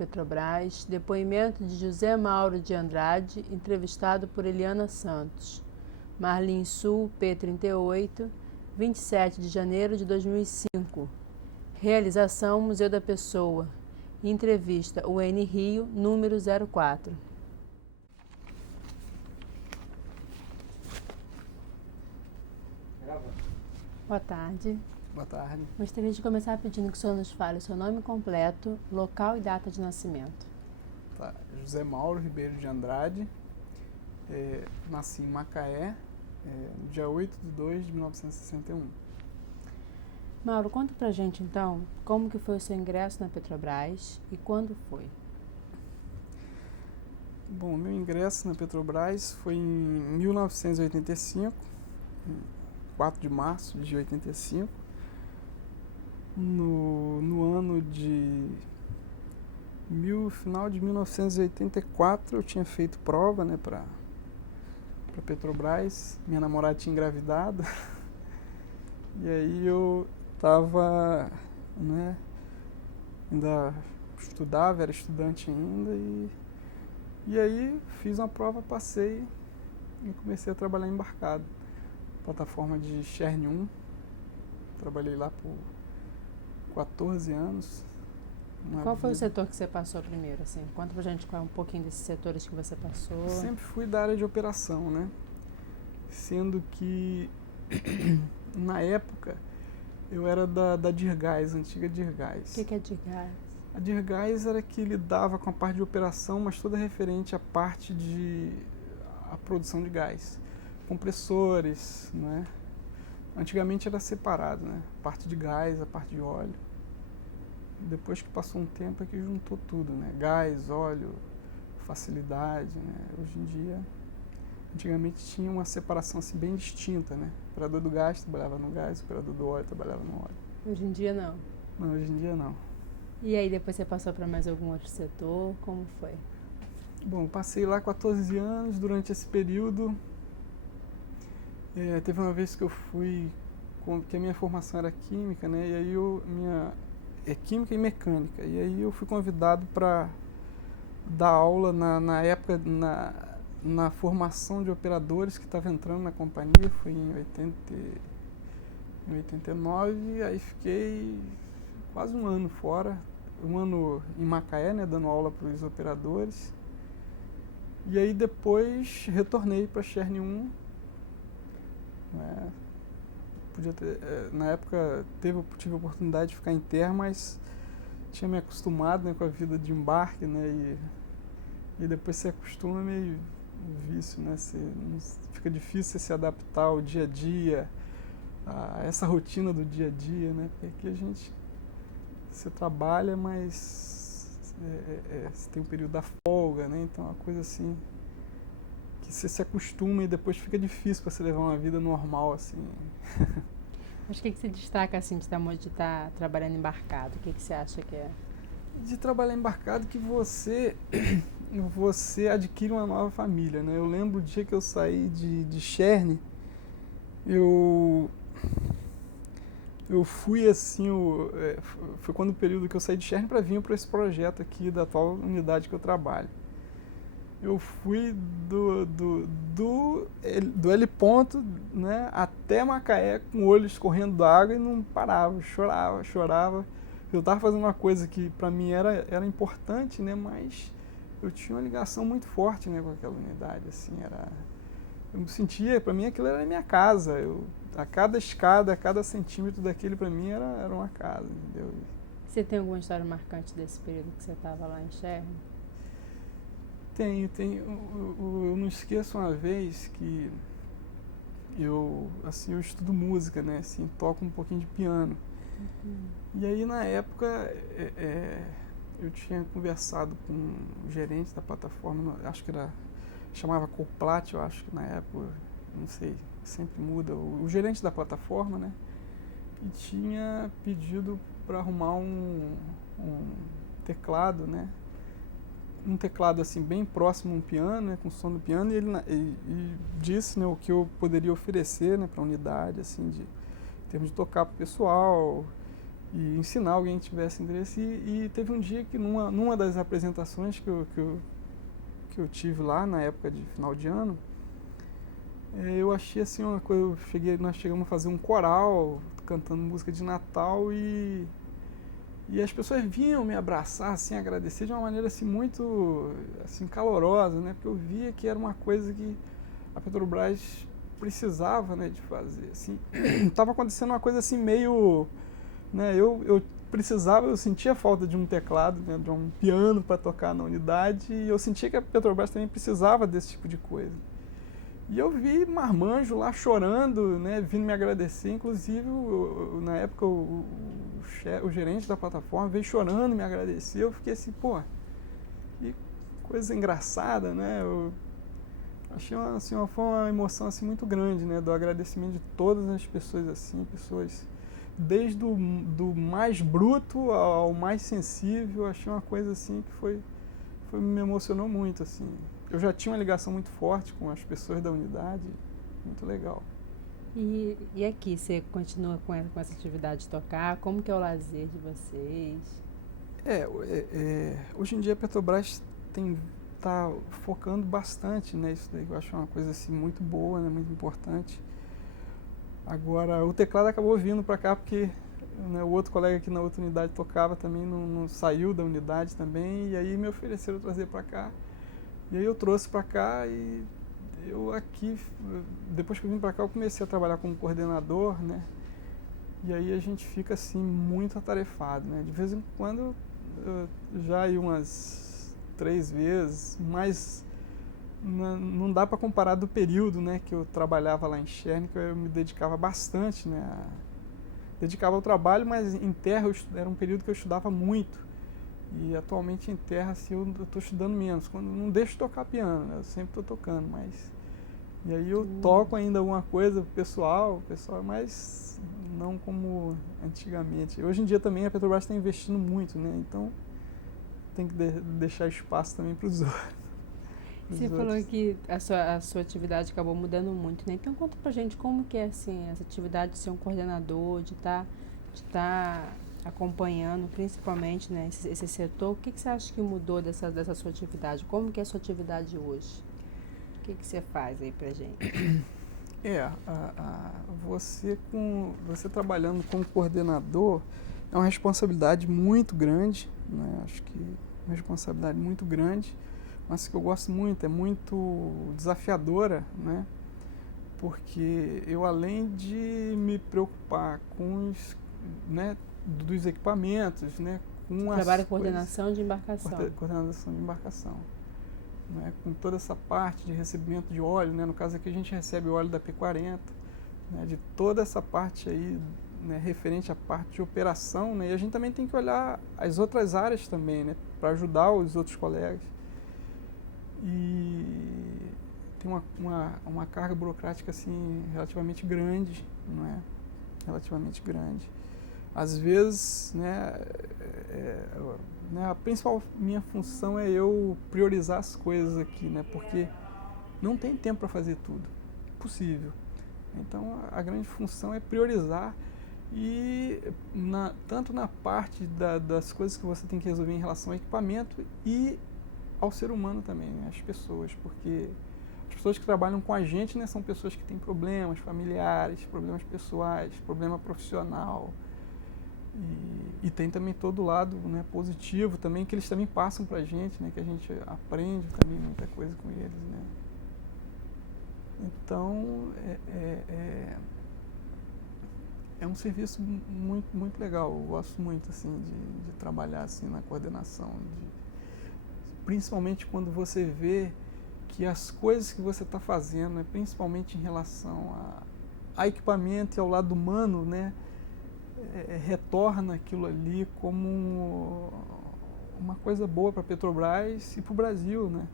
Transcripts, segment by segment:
Petrobras, depoimento de José Mauro de Andrade, entrevistado por Eliana Santos. Marlim Sul, P38, 27 de janeiro de 2005. Realização Museu da Pessoa. Entrevista UN Rio, número 04. Boa tarde. Boa tarde. Gostaria de começar pedindo que o senhor nos fale o seu nome completo, local e data de nascimento. Tá. José Mauro Ribeiro de Andrade, nasci em Macaé, no dia 8 de 2 de 1961. Mauro, conta pra gente então como que foi o seu ingresso na Petrobras e quando foi? Bom, meu ingresso na Petrobras foi em 1985, 4 de março de 85. No ano de final de 1984 eu tinha feito prova, né, para Petrobras. Minha namorada tinha engravidado e aí eu estava, né, ainda estudava, era estudante ainda e aí fiz uma prova, passei e comecei a trabalhar embarcado, plataforma de Chern 1. Trabalhei lá por 14 anos. Qual foi o setor que você passou primeiro? Assim? Conta pra gente um pouquinho desses setores que você passou. Sempre fui da área de operação, né? Sendo que na época eu era da Dirgás, antiga Dirgás. O que é Dirgás? A Dirgás era que lidava com a parte de operação, mas toda referente à parte de a produção de gás. Compressores, né? Antigamente era separado, né? A parte de gás, a parte de óleo. Depois que passou um tempo é que juntou tudo, né? Gás, óleo, facilidade, né? Hoje em dia, antigamente tinha uma separação assim bem distinta, né? O operador do gás trabalhava no gás, o operador do óleo trabalhava no óleo. Hoje em dia não? Não, hoje em dia não. E aí depois você passou para mais algum outro setor? Como foi? Bom, passei lá 14 anos. Durante esse período, teve uma vez que eu fui, que a minha formação era química, né? E aí química e mecânica. E aí eu fui convidado para dar aula na época, na formação de operadores que estava entrando na companhia. Foi em 89, aí fiquei quase um ano fora, um ano em Macaé, né, dando aula para os operadores. E aí depois retornei para Chern 1, né? Na época tive a oportunidade de ficar em terra, mas tinha me acostumado, né, com a vida de embarque, né, e depois se acostuma, é meio vício, né, fica difícil se adaptar ao dia a dia, a essa rotina do dia a dia, né, porque você trabalha, mas você tem um período da folga, né, então é uma coisa assim que você se acostuma e depois fica difícil para você levar uma vida normal, assim. Mas o que se destaca, assim, de estar trabalhando embarcado? O que você acha que é? De trabalhar embarcado que você adquire uma nova família, né? Eu lembro o dia que eu saí de Chern, eu fui assim, foi quando o período que eu saí de Chern para vir para esse projeto aqui da atual unidade que eu trabalho. Eu fui do L ponto, né, até Macaé com o olho escorrendo d'água e não parava, chorava. Eu estava fazendo uma coisa que para mim era importante, né, mas eu tinha uma ligação muito forte, né, com aquela unidade, assim, eu me sentia, para mim aquilo era a minha casa. A cada escada, a cada centímetro daquele para mim era uma casa, entendeu? Você tem alguma história marcante desse período que você estava lá em Chern? Tenho. Eu não esqueço uma vez que eu estudo música, né? Assim, toco um pouquinho de piano. Uhum. E aí, na época, eu tinha conversado com o gerente da plataforma, acho que chamava Coplat, eu acho que na época, não sei, sempre muda, o gerente da plataforma, né? E tinha pedido para arrumar um teclado, né? Um teclado assim bem próximo a um piano, né, com o som do piano, e ele disse, né, o que eu poderia oferecer, né, para a unidade, assim, em termos de tocar para o pessoal, e ensinar alguém que tivesse interesse. E teve um dia que numa das apresentações que eu tive lá na época de final de ano, eu achei assim uma coisa, nós chegamos a fazer um coral cantando música de Natal e as pessoas vinham me abraçar, assim, agradecer de uma maneira assim muito assim calorosa, né? Porque eu via que era uma coisa que a Petrobras precisava, né, de fazer, assim. Tava acontecendo uma coisa assim meio, né, eu precisava, eu sentia falta de um teclado, né, de um piano para tocar na unidade, e eu sentia que a Petrobras também precisava desse tipo de coisa. E eu vi marmanjo lá chorando, né, vindo me agradecer, inclusive na época o gerente da plataforma veio chorando me agradecer. Eu fiquei assim, pô, que coisa engraçada, né? Eu achei foi uma emoção assim muito grande, né, do agradecimento de todas as pessoas assim, pessoas desde do mais bruto ao mais sensível. Achei uma coisa assim que me emocionou muito, assim. Eu já tinha uma ligação muito forte com as pessoas da unidade, muito legal. E aqui, você continua com essa atividade de tocar? Como que é o lazer de vocês? Hoje em dia a Petrobras está focando bastante, né, isso daí eu acho uma coisa assim muito boa, né, muito importante. Agora, o teclado acabou vindo para cá porque, né, o outro colega aqui na outra unidade tocava também, não saiu da unidade também, e aí me ofereceram trazer para cá. E aí eu trouxe para cá e eu aqui, depois que eu vim para cá, eu comecei a trabalhar como coordenador, né? E aí a gente fica assim muito atarefado, né? De vez em quando eu já ia umas 3 vezes, mas não dá para comparar do período, né, que eu trabalhava lá em Cherny, que eu me dedicava bastante, né? Dedicava ao trabalho, mas em terra era um período que eu estudava muito. E atualmente em terra assim, eu estou estudando menos. Quando não deixo de tocar piano, né? Eu sempre estou tocando, mas e aí eu toco ainda alguma coisa pessoal, mas não como antigamente. Hoje em dia também a Petrobras está investindo muito, né? Então tem que deixar espaço também para os outros. Você falou que a sua atividade acabou mudando muito, né? Então conta pra gente como que é assim, essa atividade de ser um coordenador, de tá acompanhando principalmente, né, esse setor. O que você acha que mudou dessa sua atividade? Como que é a sua atividade hoje? O que você faz aí pra gente? Você trabalhando como coordenador é uma responsabilidade muito grande, né? Acho que é uma responsabilidade muito grande, mas que eu gosto muito, é muito desafiadora, né? Porque eu, além de me preocupar com os, né, dos equipamentos, né, com Trabalha com coordenação de embarcação. Coordenação de embarcação, né, com toda essa parte de recebimento de óleo, né, no caso aqui a gente recebe o óleo da P40, né, de toda essa parte aí, né, referente à parte de operação, né, e a gente também tem que olhar as outras áreas também, né, para ajudar os outros colegas. E tem uma carga burocrática assim relativamente grande, não é? Relativamente grande. Às vezes, né, a principal minha função é eu priorizar as coisas aqui, né, porque não tem tempo para fazer tudo, impossível. Então a grande função é priorizar e tanto na parte das coisas que você tem que resolver em relação ao equipamento e ao ser humano também, né, às pessoas, porque as pessoas que trabalham com a gente, né, são pessoas que têm problemas familiares, problemas pessoais, problema profissional. E tem também todo o lado, né, positivo também, que eles também passam pra gente, né, que a gente aprende também muita coisa com eles, né. Então, é um serviço muito, muito legal. Eu gosto muito, assim, de trabalhar, assim, na coordenação, principalmente quando você vê que as coisas que você está fazendo, né, principalmente em relação a equipamento e ao lado humano, né, retorna aquilo ali como uma coisa boa para a Petrobras e para o Brasil, né.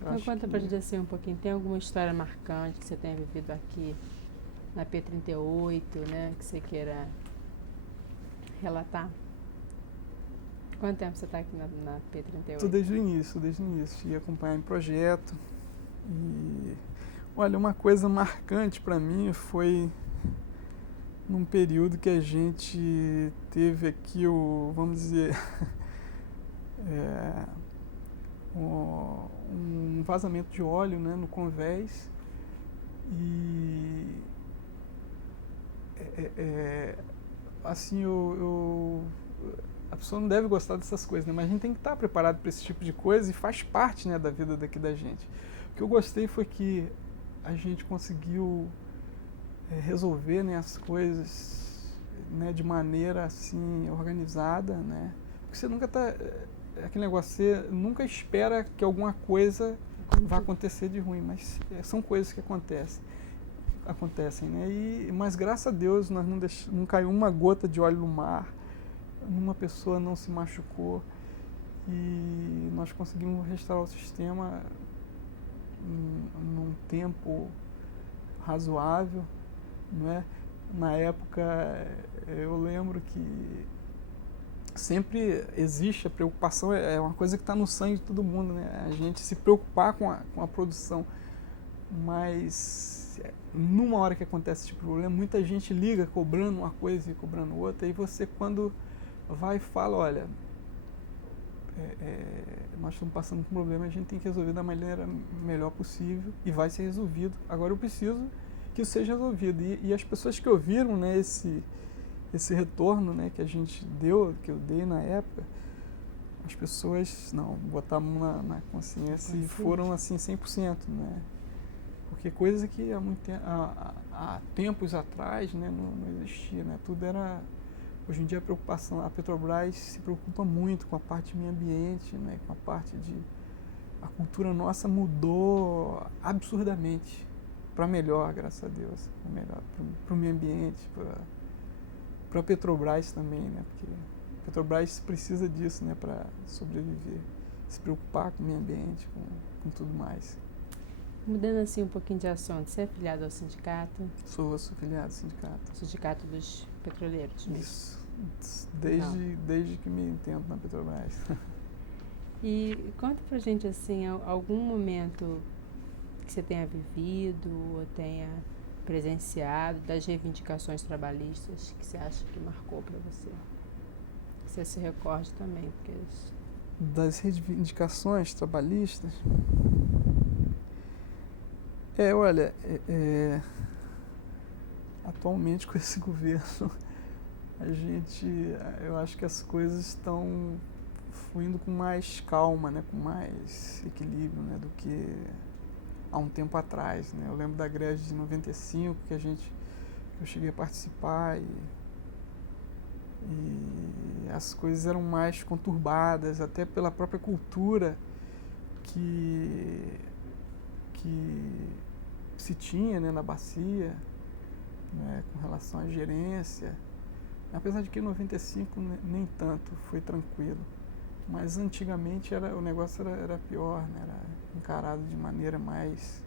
Então conta pra gente assim um pouquinho, tem alguma história marcante que você tenha vivido aqui na P38, né, que você queira relatar? Quanto tempo você está aqui na P38? Desde o início, ia acompanhar em projeto. E olha, uma coisa marcante para mim foi num período que a gente teve aqui vamos dizer, um vazamento de óleo, né, no convés, e assim, a pessoa não deve gostar dessas coisas, né, mas a gente tem que estar preparado para esse tipo de coisa, e faz parte, né, da vida daqui da gente. O que eu gostei foi que a gente conseguiu resolver, né, as coisas, né, de maneira assim organizada, né, porque você nunca está, aquele negócio, você nunca espera que alguma coisa vá acontecer de ruim, mas são coisas que acontecem, né, mas graças a Deus nós não caiu uma gota de óleo no mar, uma pessoa não se machucou, e nós conseguimos restaurar o sistema num tempo razoável, não é? Na época, eu lembro que sempre existe a preocupação, é uma coisa que está no sangue de todo mundo, né? A gente se preocupar com a produção, mas numa hora que acontece esse tipo de problema, muita gente liga cobrando uma coisa e cobrando outra, e você, quando vai e fala, olha, nós estamos passando por um problema, a gente tem que resolver da maneira melhor possível, e vai ser resolvido. Agora eu preciso que isso seja resolvido. E as pessoas que ouviram, né, esse retorno, né, que a gente deu, que eu dei na época, as pessoas botaram a mão na consciência e foram assim 100%, né? Porque coisa que há tempos atrás, né, não existia, né? Tudo era. Hoje em dia a preocupação, a Petrobras se preocupa muito com a parte de meio ambiente, né, com a parte de. A cultura nossa mudou absurdamente para melhor, graças a Deus, para o meio ambiente, para a Petrobras também, né, porque a Petrobras precisa disso, né, para sobreviver, se preocupar com o meio ambiente, com tudo mais. Mudando assim um pouquinho de assunto, você é afiliado ao sindicato? Sou afiliado ao sindicato. Sindicato dos Petroleiros mesmo? Isso, desde que me entendo na Petrobras. E conta pra gente assim, algum momento que você tenha vivido ou tenha presenciado das reivindicações trabalhistas que você acha que marcou para você? Que você se recorde também. Porque das reivindicações trabalhistas? Olha, atualmente com esse governo, eu acho que as coisas estão fluindo com mais calma, né, com mais equilíbrio, né, do que há um tempo atrás, né? Eu lembro da greve de 95 que eu cheguei a participar, e as coisas eram mais conturbadas, até pela própria cultura que se tinha, né, na bacia, né, com relação à gerência. Apesar de que em 95 nem tanto, foi tranquilo. Mas antigamente o negócio era pior, né? Era encarado de maneira mais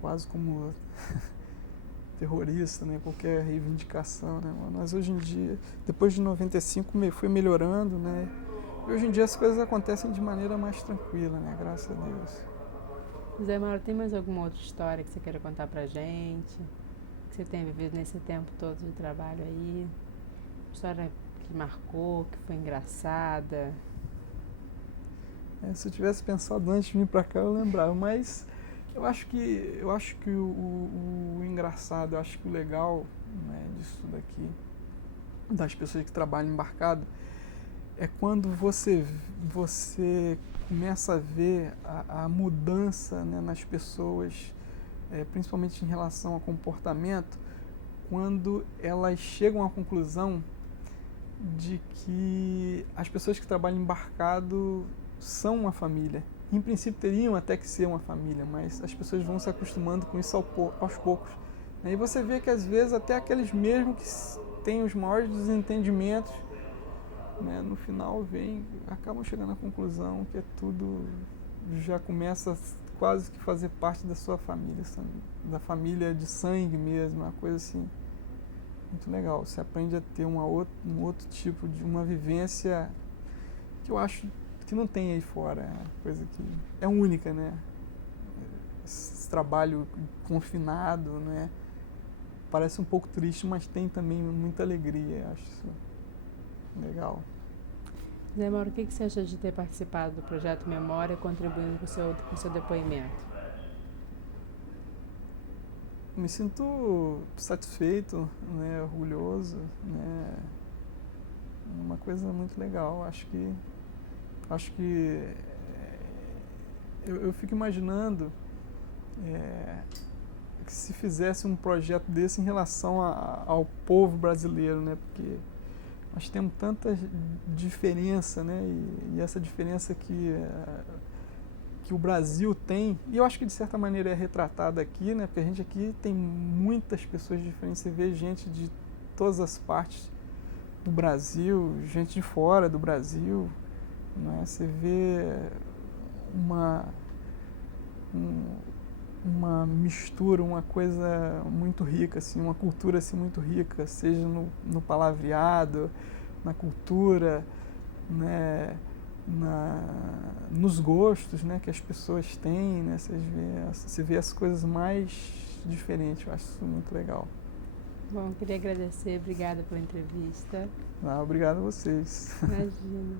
quase como terrorista, né? Qualquer reivindicação, né? Mas hoje em dia, depois de 95, foi melhorando, né? E hoje em dia as coisas acontecem de maneira mais tranquila, né? Graças a Deus. Zé Mauro, tem mais alguma outra história que você queira contar pra gente? Que você tenha vivido nesse tempo todo de trabalho aí? História que marcou, que foi engraçada? Se eu tivesse pensado antes de vir para cá, eu lembrava, mas eu acho que o engraçado, eu acho que o legal, né, disso daqui, das pessoas que trabalham embarcado, é quando você começa a ver a mudança, né, nas pessoas, principalmente em relação ao comportamento, quando elas chegam à conclusão de que as pessoas que trabalham embarcado são uma família. Em princípio teriam até que ser uma família, mas as pessoas vão se acostumando com isso aos poucos. E você vê que às vezes até aqueles mesmos que têm os maiores desentendimentos, né, no final acabam chegando à conclusão que tudo já começa a quase que fazer parte da sua família, da família de sangue mesmo, uma coisa assim muito legal. Você aprende a ter um outro tipo de uma vivência que eu acho que não tem aí fora, é uma coisa que é única, né? Esse trabalho confinado, né? parece um pouco triste, mas tem também muita alegria. Eu acho isso legal. Zé Mauro, o que você acha de ter participado do Projeto Memória, contribuindo com o seu depoimento? Me sinto satisfeito, né, orgulhoso, né, uma coisa muito legal. Acho que eu fico imaginando que se fizesse um projeto desse em relação ao povo brasileiro, né, porque nós temos tanta diferença, né, e essa diferença que o Brasil tem, e eu acho que de certa maneira é retratada aqui, né, porque a gente aqui tem muitas pessoas diferentes, você vê gente de todas as partes do Brasil, gente de fora do Brasil, né, você vê uma mistura, uma coisa muito rica, assim, uma cultura assim, muito rica, seja no palavreado, na cultura, né, nos gostos, né, que as pessoas têm, né, você vê as coisas mais diferentes. Eu acho isso muito legal. Bom, queria agradecer, obrigada pela entrevista. Obrigado a vocês. Imagina.